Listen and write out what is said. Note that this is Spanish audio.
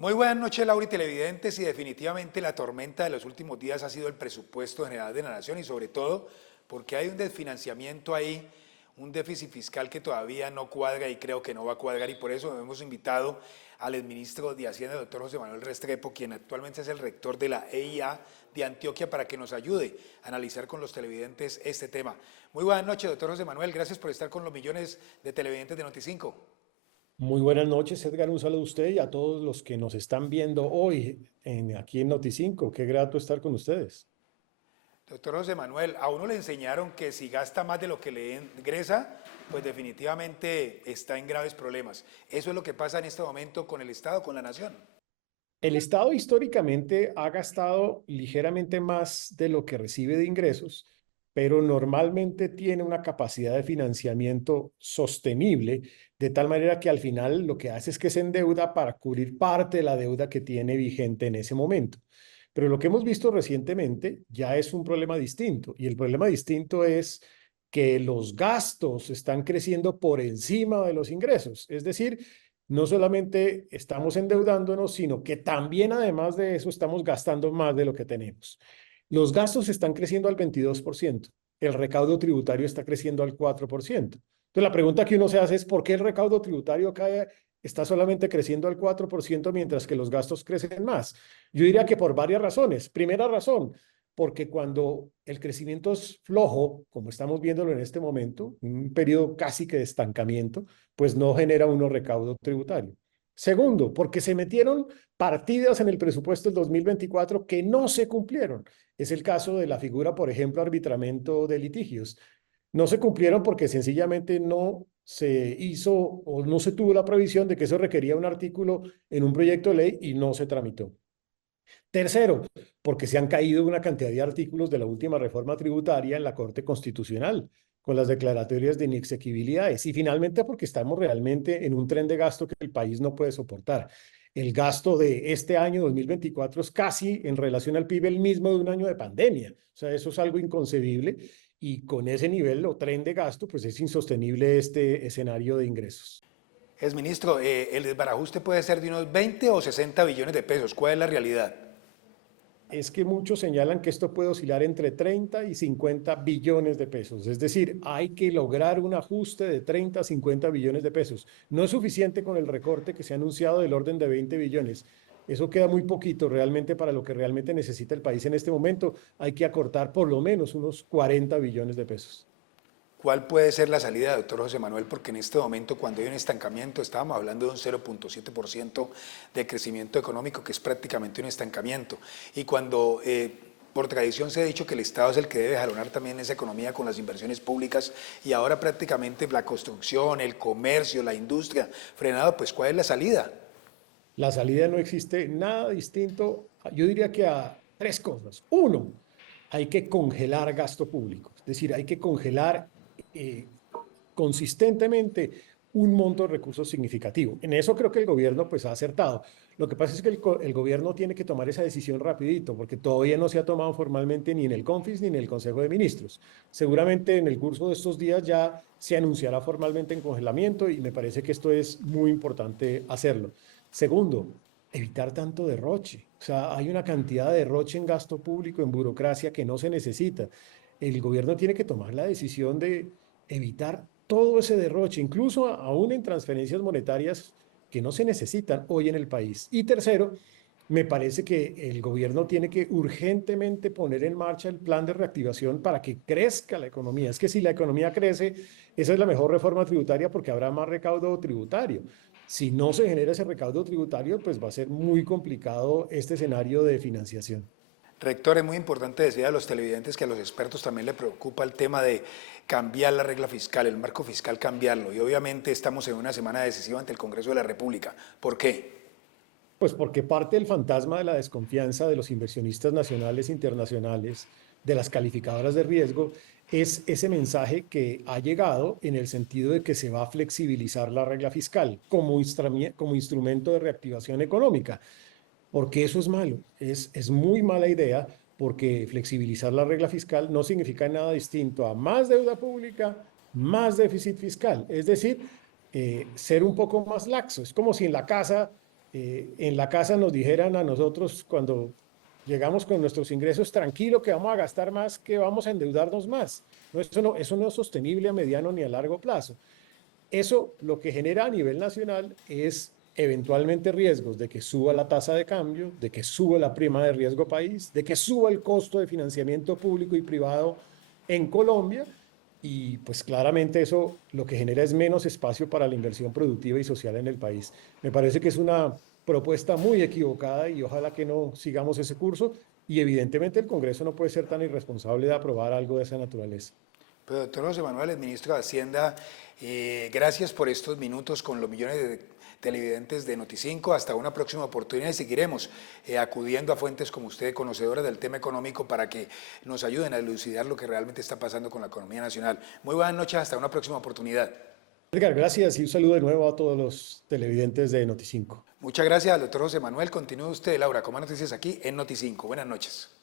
Muy buenas noches, Laura y televidentes, y definitivamente la tormenta de los últimos días ha sido el presupuesto general de la Nación y sobre todo porque hay un desfinanciamiento ahí, un déficit fiscal que todavía no cuadra y creo que no va a cuadrar y por eso hemos invitado al exministro de Hacienda, el doctor José Manuel Restrepo, quien actualmente es el rector de la EIA de Antioquia, para que nos ayude a analizar con los televidentes este tema. Muy buenas noches, doctor José Manuel, gracias por estar con los millones de televidentes de Noticinco. Muy buenas noches, Edgar. Un saludo a usted y a todos los que nos están viendo hoy aquí en Noticinco. Qué grato estar con ustedes. Doctor José Manuel, a uno le enseñaron que si gasta más de lo que le ingresa, pues definitivamente está en graves problemas. Eso es lo que pasa en este momento con el Estado, con la nación. El Estado históricamente ha gastado ligeramente más de lo que recibe de ingresos, pero normalmente tiene una capacidad de financiamiento sostenible, de tal manera que al final lo que hace es que se endeuda para cubrir parte de la deuda que tiene vigente en ese momento. Pero lo que hemos visto recientemente ya es un problema distinto, y el problema distinto es que los gastos están creciendo por encima de los ingresos. Es decir, no solamente estamos endeudándonos, sino que también además de eso estamos gastando más de lo que tenemos. Los gastos están creciendo al 22%, el recaudo tributario está creciendo al 4%. Entonces la pregunta que uno se hace es ¿por qué el recaudo tributario está solamente creciendo al 4% mientras que los gastos crecen más? Yo diría que por varias razones. Primera razón, porque cuando el crecimiento es flojo, como estamos viéndolo en este momento, un periodo casi que de estancamiento, pues no genera uno recaudo tributario. Segundo, porque se metieron partidas en el presupuesto del 2024 que no se cumplieron. Es el caso de la figura, por ejemplo, arbitramiento de litigios. No se cumplieron porque sencillamente no se hizo o no se tuvo la previsión de que eso requería un artículo en un proyecto de ley y no se tramitó. Tercero, porque se han caído una cantidad de artículos de la última reforma tributaria en la Corte Constitucional, con las declaratorias de inexequibilidades. Y finalmente, porque estamos realmente en un tren de gasto que el país no puede soportar. El gasto de este año 2024 es casi en relación al PIB el mismo de un año de pandemia. O sea, eso es algo inconcebible y con ese nivel o tren de gasto, pues es insostenible este escenario de ingresos. Es ministro, el desbarajuste puede ser de unos 20 o 60 billones de pesos. ¿Cuál es la realidad? Es que muchos señalan que esto puede oscilar entre 30 y 50 billones de pesos. Es decir, hay que lograr un ajuste de 30 a 50 billones de pesos. No es suficiente con el recorte que se ha anunciado del orden de 20 billones. Eso queda muy poquito realmente para lo que realmente necesita el país en este momento. Hay que acortar por lo menos unos 40 billones de pesos. ¿Cuál puede ser la salida, doctor José Manuel? Porque en este momento, cuando hay un estancamiento, estábamos hablando de un 0,7% de crecimiento económico, que es prácticamente un estancamiento. Y cuando por tradición se ha dicho que el Estado es el que debe jalonar también esa economía con las inversiones públicas y ahora prácticamente la construcción, el comercio, la industria frenado, pues ¿cuál es la salida? La salida no existe nada distinto, yo diría que a tres cosas. Uno, hay que congelar gasto público, es decir, hay que congelar eh, consistentemente un monto de recursos significativo. En eso creo que el gobierno pues ha acertado. Lo que pasa es que el gobierno tiene que tomar esa decisión rapidito, porque todavía no se ha tomado formalmente ni en el CONFIS ni en el Consejo de Ministros. Seguramente en el curso de estos días ya se anunciará formalmente en congelamiento y me parece que esto es muy importante hacerlo. Segundo, evitar tanto derroche. O sea, hay una cantidad de derroche en gasto público, en burocracia que no se necesita. El gobierno tiene que tomar la decisión de evitar todo ese derroche, incluso aún en transferencias monetarias que no se necesitan hoy en el país. Y tercero, me parece que el gobierno tiene que urgentemente poner en marcha el plan de reactivación para que crezca la economía. Es que si la economía crece, esa es la mejor reforma tributaria porque habrá más recaudo tributario. Si no se genera ese recaudo tributario, pues va a ser muy complicado este escenario de financiación. Rector, es muy importante decir a los televidentes que a los expertos también le preocupa el tema de cambiar la regla fiscal, el marco fiscal cambiarlo. Y obviamente estamos en una semana decisiva ante el Congreso de la República. ¿Por qué? Pues porque parte del fantasma de la desconfianza de los inversionistas nacionales e internacionales, de las calificadoras de riesgo, es ese mensaje que ha llegado en el sentido de que se va a flexibilizar la regla fiscal como instrumento de reactivación económica. Porque eso es malo, es muy mala idea porque flexibilizar la regla fiscal no significa nada distinto a más deuda pública, más déficit fiscal. Es decir, ser un poco más laxo. Es como si en la casa en la casa nos dijeran a nosotros cuando llegamos con nuestros ingresos, tranquilo que vamos a gastar más, que vamos a endeudarnos más. No, eso no es sostenible a mediano ni a largo plazo. Eso lo que genera a nivel nacional es eventualmente riesgos de que suba la tasa de cambio, de que suba la prima de riesgo país, de que suba el costo de financiamiento público y privado en Colombia. Y pues claramente eso lo que genera es menos espacio para la inversión productiva y social en el país. Me parece que es una propuesta muy equivocada y ojalá que no sigamos ese curso. Y evidentemente el Congreso no puede ser tan irresponsable de aprobar algo de esa naturaleza. Pero doctor José Manuel, el ministro de Hacienda, gracias por estos minutos con los millones de televidentes de Noticinco. Hasta una próxima oportunidad y seguiremos acudiendo a fuentes como usted, conocedoras del tema económico, para que nos ayuden a elucidar lo que realmente está pasando con la economía nacional. Muy buenas noches, hasta una próxima oportunidad. Edgar, gracias y un saludo de nuevo a todos los televidentes de Noticinco. Muchas gracias al doctor José Manuel. Continúe usted, Laura, con más noticias aquí en Noticinco. Buenas noches.